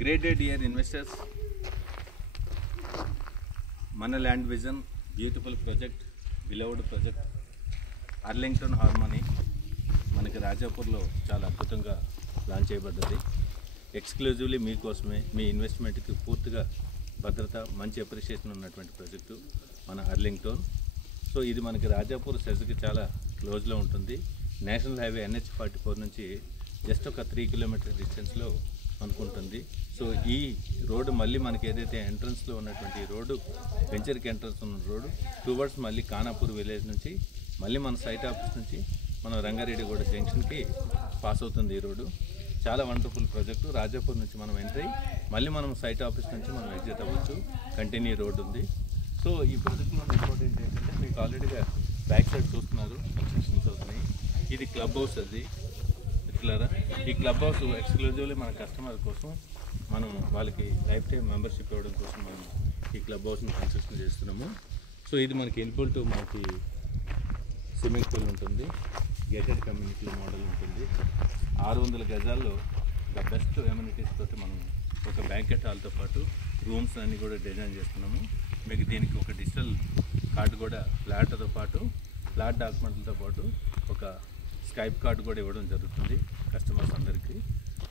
Great day, dear investors. Mana Land Vision, beautiful project, beloved project, Arlington Harmony. మనకి రాజాపూర్లో చాలా అద్భుతంగా launch చేయబడ్డది. Exclusively మీకోసమే, మీ ఇన్వెస్ట్మెంట్కి పూర్తిగా భద్రత, మంచి అప్రిషియేషన్ ఉన్నటువంటి ప్రాజెక్టు మన అర్లింగ్టన్. సో ఇది మనకి రాజాపూర్ సెజ్కి చాలా క్లోజ్లో ఉంటుంది. నేషనల్ హైవే NH44 నుంచి జస్ట్ ఒక 3 కిలోమీటర్ డిస్టెన్స్లో అనుకుంటుంది. సో ఈ రోడ్డు మళ్ళీ మనకి ఏదైతే ఎంట్రన్స్లో ఉన్నటువంటి రోడ్డు, వెంచర్కి ఎంట్రన్స్ ఉన్న రోడ్డు టువర్డ్స్ మళ్ళీ ఖానాపూర్ విలేజ్ నుంచి మళ్ళీ మన సైట్ ఆఫీస్ నుంచి మనం రంగారెడ్డిగూడ జంక్షన్కి పాస్ అవుతుంది ఈ రోడ్డు. చాలా వండర్ఫుల్ ప్రాజెక్టు. రాజాపూర్ నుంచి మనం ఎంట్రీ మళ్ళీ మనం సైట్ ఆఫీస్ నుంచి మనం ఎగ్జిట్ అవ్వచ్చు. కంటిన్యూ రోడ్డు ఉంది. సో ఈ ప్రాజెక్ట్లో ఇంపార్టెంట్ ఏంటంటే మీకు ఆల్రెడీగా బ్యాక్ సైడ్ చూస్తున్నారు, కన్స్ట్రక్షన్స్ అవుతున్నాయి. ఇది క్లబ్ హౌస్. అది ఇట్లారా ఈ క్లబ్ హౌస్ ఎక్స్క్లూజివ్లీ మన కస్టమర్ కోసం మనం వాళ్ళకి లైఫ్ టైం మెంబర్షిప్ ఇవ్వడం కోసం మనం ఈ క్లబ్ హౌస్ని కన్స్ట్రక్షన్ చేస్తున్నాము. సో ఇది మనకి ఎలిజిబుల్ టు మనకి స్విమ్మింగ్ పూల్ ఉంటుంది, గేటెడ్ కమ్యూనిటీ మోడల్ ఉంటుంది. 600 గజాల్లో ద బెస్ట్ ఎమ్యూనిటీస్ తోటి మనం ఒక బ్యాంకెట్ హాల్తో పాటు రూమ్స్ అన్నీ కూడా డిజైన్ చేస్తున్నాము. మీకు దీనికి ఒక డిజిటల్ కార్డు కూడా ఫ్లాట్తో పాటు, ఫ్లాట్ డాక్యుమెంట్లతో పాటు ఒక స్కైప్ కార్డు కూడా ఇవ్వడం జరుగుతుంది కస్టమర్స్ అందరికీ.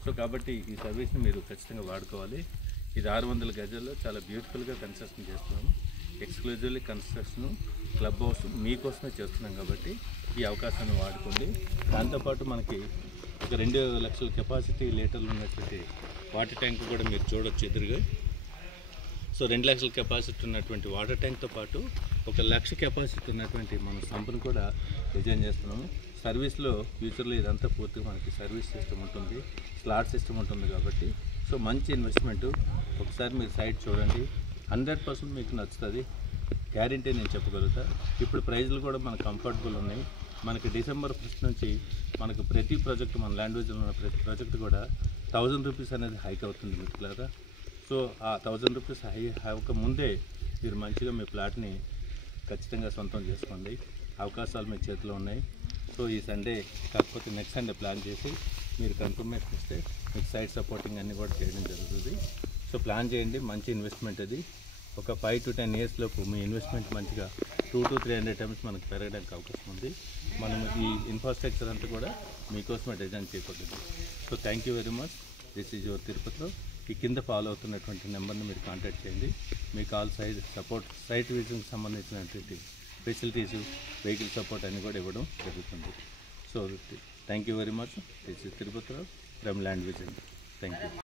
సో కాబట్టి ఈ సర్వీస్ని మీరు ఖచ్చితంగా వాడుకోవాలి. ఇది 600 గజాల్లో చాలా బ్యూటిఫుల్గా కన్స్ట్రక్షన్ చేస్తున్నాము. ఎక్స్క్లూజివ్లీ కన్స్ట్రక్షన్ క్లబ్ హౌస్ మీకోసమే చేస్తున్నాం కాబట్టి ఈ అవకాశాన్ని వాడుకోండి. దాంతోపాటు మనకి ఒక 2 లక్షల కెపాసిటీ లీటర్లు ఉన్నటువంటి వాటర్ ట్యాంక్ కూడా మీరు చూడొచ్చు ఎదురుగా. సో 2 లక్షల కెపాసిటీ ఉన్నటువంటి వాటర్ ట్యాంక్తో పాటు 1 లక్ష కెపాసిటీ ఉన్నటువంటి మన సంపును కూడా డిజైన్ చేస్తున్నాము. సర్వీస్లో ఫ్యూచర్లో ఇదంతా పూర్తిగా మనకి సర్వీస్ సిస్టమ్ ఉంటుంది, స్లాట్ సిస్టమ్ ఉంటుంది కాబట్టి సో మంచి ఇన్వెస్ట్మెంటు. ఒకసారి మీరు సైట్ చూడండి, 100% మీకు నచ్చుతుంది, గ్యారంటీ నేను చెప్పగలుగుతా. ఇప్పుడు ప్రైజ్లు కూడా మనకు కంఫర్టబుల్ ఉన్నాయి. మనకి December 1st నుంచి మనకు ప్రతి ప్రాజెక్టు, మన ల్యాండ్ విజన్లో ఉన్న ప్రతి ప్రాజెక్టు కూడా 1000 రూపీస్ అనేది హైక్ అవుతుంది మిత్రులారా. సో ఆ 1000 రూపీస్ అవ్వక ముందే మీరు మంచిగా మీ ప్లాట్ని ఖచ్చితంగా సొంతం చేసుకోండి. అవకాశాలు మీ చేతిలో ఉన్నాయి. సో ఈ సండే కాకపోతే నెక్స్ట్ సండే ప్లాన్ చేసి మీరు కన్ఫర్మేషన్ ఇస్తే మీకు సైట్ సపోర్టింగ్ అన్నీ కూడా చేయడం జరుగుతుంది. సో ప్లాన్ చేయండి, మంచి ఇన్వెస్ట్మెంట్ అది. ఒక 5 to 10 years లోపు మీ ఇన్వెస్ట్మెంట్ మంచిగా 200 to 300 times మనకు పెరగడానికి అవకాశం ఉంది. మనం ఈ ఇన్ఫ్రాస్ట్రక్చర్ అంతా కూడా మీకోసమే డిజైన్ చేయబడింది. So thank you very much. This is your తిరుపతిలో. ఈ కింద ఫాలో అవుతున్నటువంటి నెంబర్ని మీరు కాంటాక్ట్ చేయండి. మీకు ఆల్ సైట్ విజిట్కి సంబంధించినటువంటి ఫెసిలిటీసు, వెహికల్ సపోర్ట్ అన్నీ కూడా ఇవ్వడం జరుగుతుంది. So thank you very much. This is తిరుపతిలో from land vision. Thank you.